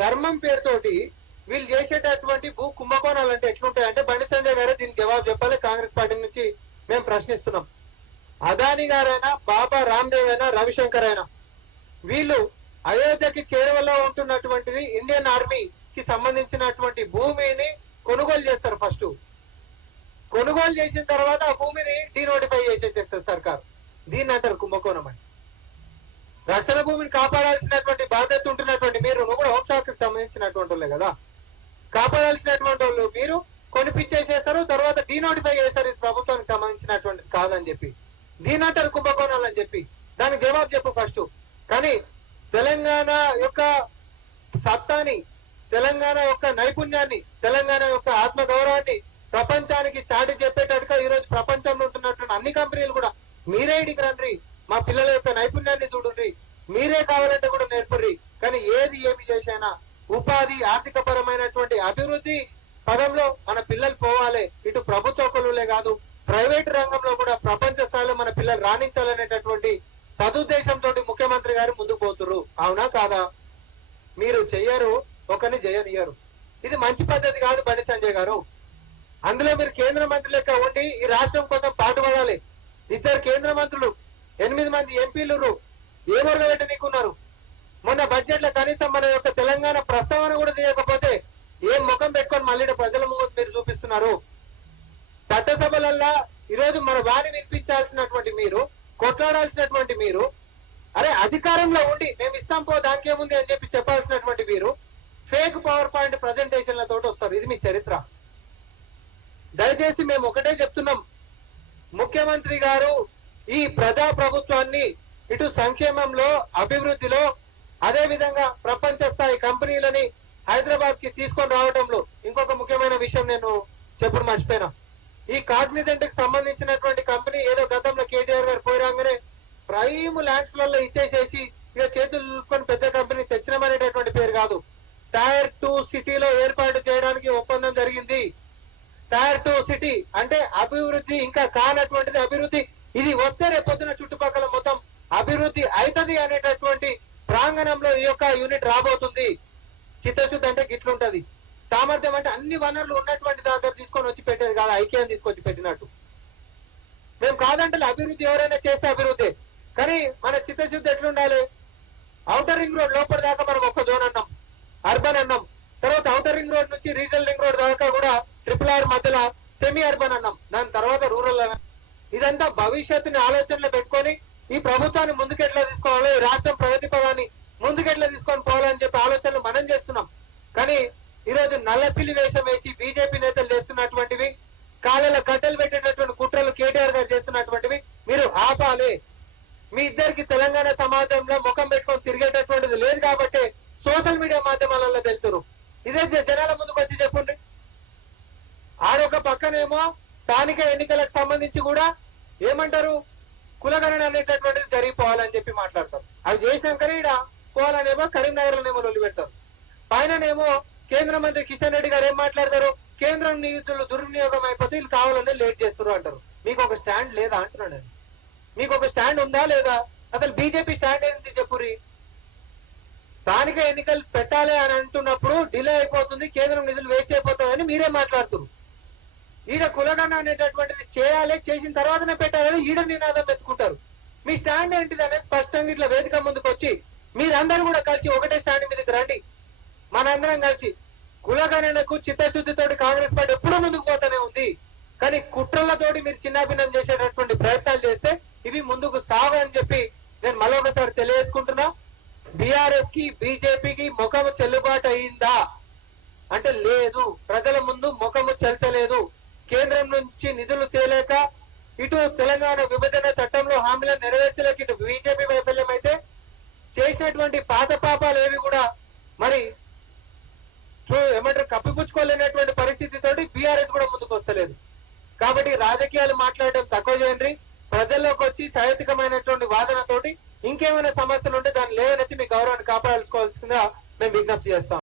ధర్మం పేరుతోటి వీళ్ళు చేసేటటువంటి భూ కుంభకోణాలు అంటే ఎట్లుంటాయంటే బండి సంజయ్ గారే దీనికి జవాబు చెప్పాలి. కాంగ్రెస్ పార్టీ నుంచి మేము ప్రశ్నిస్తున్నాం. అదాని గారైనా, బాబా రామ్దేవ్ అయినా, రవిశంకర్ అయినా వీళ్ళు అయోధ్యకి చేరువలో ఉంటున్నటువంటిది ఇండియన్ ఆర్మీకి సంబంధించినటువంటి భూమిని కొనుగోలు చేస్తారు. ఫస్ట్ కొనుగోలు చేసిన తర్వాత ఆ భూమిని డీనోటిఫై చేసేసేస్తారు సర్కారు. దీన్ని అంటారు కుంభకోణం అని. రక్షణ భూమిని కాపాడాల్సినటువంటి బాధ్యత ఉంటున్నటువంటి మీరు, నువ్వు కూడా హోంశాఖకు సంబంధించినటువంటి వాళ్ళే కదా, కాపాడాల్సినటువంటి వాళ్ళు మీరు కొనిపించేసేస్తారు, తర్వాత డీనోటిఫై చేస్తారు ఇది ప్రభుత్వానికి సంబంధించినటువంటి కాదని చెప్పి. దీని అంటారు కుంభకోణాలు అని చెప్పి. దానికి జవాబు చెప్పు ఫస్ట్. కానీ తెలంగాణ యొక్క సత్తాని, తెలంగాణ యొక్క నైపుణ్యాన్ని, తెలంగాణ యొక్క ఆత్మగౌరవాన్ని ప్రపంచానికి చాటి చెప్పేటట్టుగా ఈ రోజు ప్రపంచంలో ఉంటున్నటువంటి అన్ని కంపెనీలు కూడా మీరే ఇడికి రండి, మా పిల్లల యొక్క నైపుణ్యాన్ని చూడండి, మీరే కావాలంటే కూడా నేర్పర్రి. కానీ ఏమి చేసినా ఉపాధి, ఆర్థిక పరమైనటువంటి అభివృద్ధి పదంలో మన పిల్లలు పోవాలి. ఇటు ప్రభుత్వ కొలువులే కాదు, ప్రైవేట్ రంగంలో కూడా ప్రపంచ స్థాయిలో మన పిల్లలు రాణించాలనేటటువంటి సదుద్దేశంతో ముఖ్యమంత్రి గారు ముందుకు పోతున్నారు. అవునా కాదా? మీరు చెయ్యరు, ఒకరిని జయనియరు. ఇది మంచి పద్ధతి కాదు బండి సంజయ్ గారు. అందులో మీరు కేంద్ర మంత్రి లెక్క ఉండి ఈ రాష్ట్రం కోసం పాటుపడాలి. 2 కేంద్ర మంత్రులు, 8 మంది ఎంపీలు ఏమొరగ పెట్టనీకున్నారు. మొన్న బడ్జెట్ లో కనీసం మన యొక్క తెలంగాణ ప్రస్తావన కూడా చేయకపోతే ఏం ముఖం పెట్టుకొని మళ్ళీ ప్రజల ముందు మీరు చూపిస్తున్నారు. చట్టసభలల్లా ఈరోజు మన వాణి వినిపించాల్సినటువంటి మీరు, కొట్లాడాల్సినటువంటి మీరు, అరే అధికారంలో ఉండి మేము ఇస్తాం పో దానికి ఏముంది అని చెప్పి చెప్పాల్సినటువంటి మీరు ఫేక్ పవర్ పాయింట్ ప్రజెంటేషన్లతో వస్తారు. ఇది మీ చరిత్ర. దయచేసి మేము ఒకటే చెప్తున్నాం, ముఖ్యమంత్రి గారు ఈ ప్రజా ప్రభుత్వాన్ని ఇటు సంక్షేమంలో, అభివృద్ధిలో, అదే విధంగా ప్రపంచ స్థాయి కంపెనీలని హైదరాబాద్ కి తీసుకొని రావడంలో ఇంకొక ముఖ్యమైన విషయం నేను చెప్పుడు మర్చిపోయినా. ఈ కాగ్నిజెంట్ కి సంబంధించినటువంటి కంపెనీ ఏదో గతంలో కేటీఆర్ గారు పోయిరాగానే ప్రైమ్ ల్యాండ్స్ లలో ఇచ్చేసేసి ఇక చేతులు చూసుకొని పెద్ద కంపెనీ తెచ్చినామనేటటువంటి పేరు కాదు. టైర్ 2 సిటీలో ఏర్పాటు చేయడానికి ఒప్పందం జరిగింది. టైర్ 2 సిటీ అంటే అభివృద్ధి ఇంకా కానటువంటిది అభివృద్ధి. ఇది వస్తే రేపొద్దున చుట్టుపక్కల మొత్తం అభివృద్ధి అవుతుంది అనేటటువంటి ప్రాంగణంలో ఈ యొక్క యూనిట్ రాబోతుంది. చిత్తశుద్ధి అంటే గిట్లుంటది. సామర్థ్యం అంటే అన్ని వనరులు ఉన్నటువంటి దగ్గర తీసుకొని వచ్చి పెట్టేది కాదు, ఐక్యం తీసుకొచ్చి పెట్టినట్టు. మేము కాదంటే అభివృద్ధి ఎవరైనా చేస్తే అభివృద్ధి. కానీ మన చిత్తశుద్ధి ఎట్లుండాలి? ఔటర్ రింగ్ రోడ్ లోపల దాకా మనం ఒక్క జోన్ అన్నాం, అర్బన్ అన్నాం. తర్వాత ఔటర్ రింగ్ రోడ్ నుంచి రీజనల్ రింగ్ రోడ్ దాకా కూడా RRR మధ్యలో సెమీ అర్బన్ అన్నాం, దాని తర్వాత రూరల్ అన్నాం. ఇదంతా భవిష్యత్తుని ఆలోచనలో పెట్టుకొని ఈ ప్రభుత్వాన్ని ముందుకెట్లా తీసుకోవాలి, ఈ రాష్ట్రం ప్రగతి పదాన్ని ముందుకెట్లా తీసుకొని పోవాలని చెప్పి ఆలోచనలు మనం చేస్తున్నాం. కానీ ఈరోజు నల్లపిల్లి వేషం వేసి బీజేపీ నేతలు చేస్తున్నటువంటివి, కాళ్ళలో కట్టెలు పెట్టేటటువంటి కుట్రలు కేటీఆర్ గారు చేస్తున్నటువంటివి మీరు ఆపాలి. మీ ఇద్దరికి తెలంగాణ సమాజంలో ముఖం పెట్టుకొని తిరిగేటటువంటిది లేదు కాబట్టి సోషల్ మీడియా మాధ్యమాలలో వెళ్తున్నారు. ఇదే జనాల ముందుకు వచ్చి చెప్పండి. ఆరొక పక్కనేమో స్థానిక ఎన్నికలకు సంబంధించి కూడా ఏమంటారు, కులగణన అనేటటువంటిది జరిగిపోవాలని చెప్పి మాట్లాడతారు. అవి చేసినాకనే ఇక్కడ పోవాలనేమో కరీంనగర్ లోనేమో లొల్లి పెడతారు. పైననేమో కేంద్ర మంత్రి కిషన్ రెడ్డి గారు ఏం మాట్లాడతారు, కేంద్రం నిధులు దుర్వినియోగం అయిపోతే వీళ్ళు కావాలని లేట్ చేస్తారు అంటారు. మీకు ఒక స్టాండ్ లేదా అంటున్నాను నేను. మీకు ఒక స్టాండ్ ఉందా లేదా? అసలు బీజేపీ స్టాండ్ ఏంటి చెప్పురి. స్థానిక ఎన్నికలు పెట్టాలి అని అంటున్నప్పుడు డిలే అయిపోతుంది, కేంద్రం నిధులు వేస్ట్ అయిపోతుంది అని మీరే మాట్లాడుతున్నారు. ఈడ కులగణ అనేటటువంటిది చేయాలి, చేసిన తర్వాతనే పెట్టాలని ఈడ నినాదం ఎత్తుకుంటారు. మీ స్టాండ్ ఏంటిది అనేది స్పష్టంగా ఇట్లా వేదిక ముందుకు వచ్చి మీరందరూ కూడా కలిసి ఒకటే స్టాండ్ మీదకి రండి. మనందరం కలిసి కులగణనకు చిత్తశుద్ధితోటి కాంగ్రెస్ పార్టీ ఎప్పుడూ ముందుకు పోతానే ఉంది. కానీ కుట్రలతోటి మీరు చిన్నాభిన్నం చేసేటటువంటి ప్రయత్నాలు చేస్తే ఇవి ముందుకు సాగు అని చెప్పి నేను మరొకసారి తెలియజేసుకుంటున్నా. బీఆర్ఎస్ కి, బీజేపీకి ముఖము చెల్లుబాటు అయిందా అంటే లేదు. ప్రజల ముందు ముఖము చెల్తలేదు. కేంద్రం నుంచి నిధులు తేలేక ఇటు తెలంగాణ విభజన చట్టంలో హామీలను నెరవేర్చలేక ఇటు బీజేపీ వైఫల్యం అయితే చేసినటువంటి పాత పాపాలు ఏవి కూడా మరి ఏమంటారు కప్పిపుచ్చుకోలేనటువంటి పరిస్థితితోటి బీఆర్ఎస్ కూడా ముందుకు వస్తలేదు. కాబట్టి రాజకీయాలు మాట్లాడడం తక్కువ చేయండి. ప్రజల్లోకి వచ్చి సహేతుకమైనటువంటి వాదనతోటి ఇంకేమైనా సమస్యలు ఉంటే దాన్ని లేవనెత్తి మీ గౌరవాన్ని కాపాడుకోవాల్సిందిగా మేము విజ్ఞప్తి చేస్తాం.